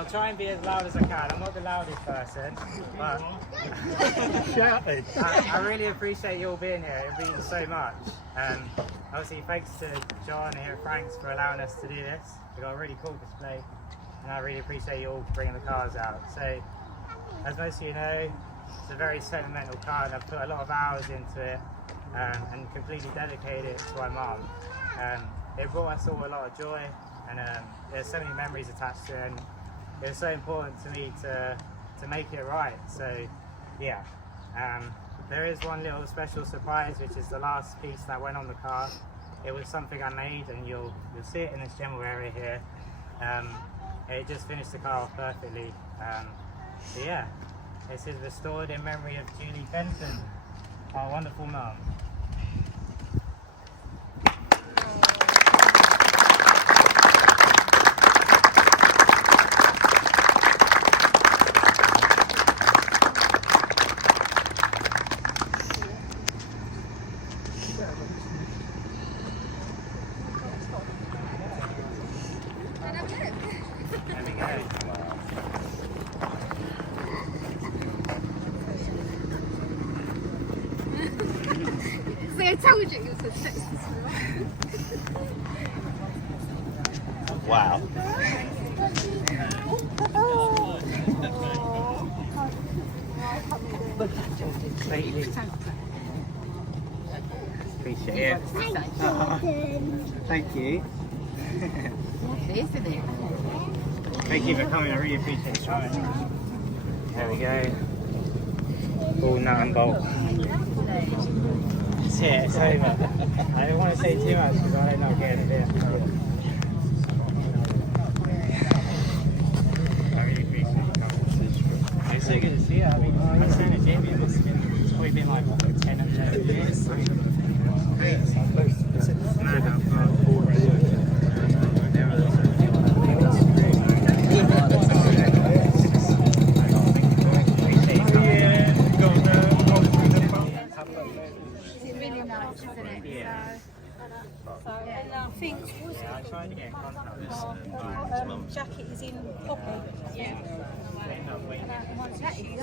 I'll try and be as loud as I can. I'm not the loudest person, but I really appreciate you all being here. It means so much. Obviously, thanks to John and Franks for allowing us to do this. We got a really cool display, and I really appreciate you all bringing the cars out. So, as most of you know, it's a very sentimental car, and I've put a lot of hours into it and completely dedicated it to my mum. It brought us all a lot of joy, and there's so many memories attached to it, and it was so important to me to make it right. So yeah, there is one little special surprise, which is the last piece that went on the car. It was something I made, and you'll see it in this general area here. It just finished the car off perfectly. So yeah, this is restored in memory of Julie Benson, our wonderful mum. There we go. See, I told you it was a sexy Wow. Appreciate it. Thank you. isn't it? Thank you for coming. I really appreciate it. There we go. All nut and bolt. That's it. It's over. I don't want to say too much because I don't know getting it. I really appreciate it coming. It's so good to see you. I mean, I was saying to Jamie, it's probably been like 10 or 11 years. It's mad how far. Yeah. So, and I think I tried to get in contact with jacket is in poppy. Yeah. End up waiting. That is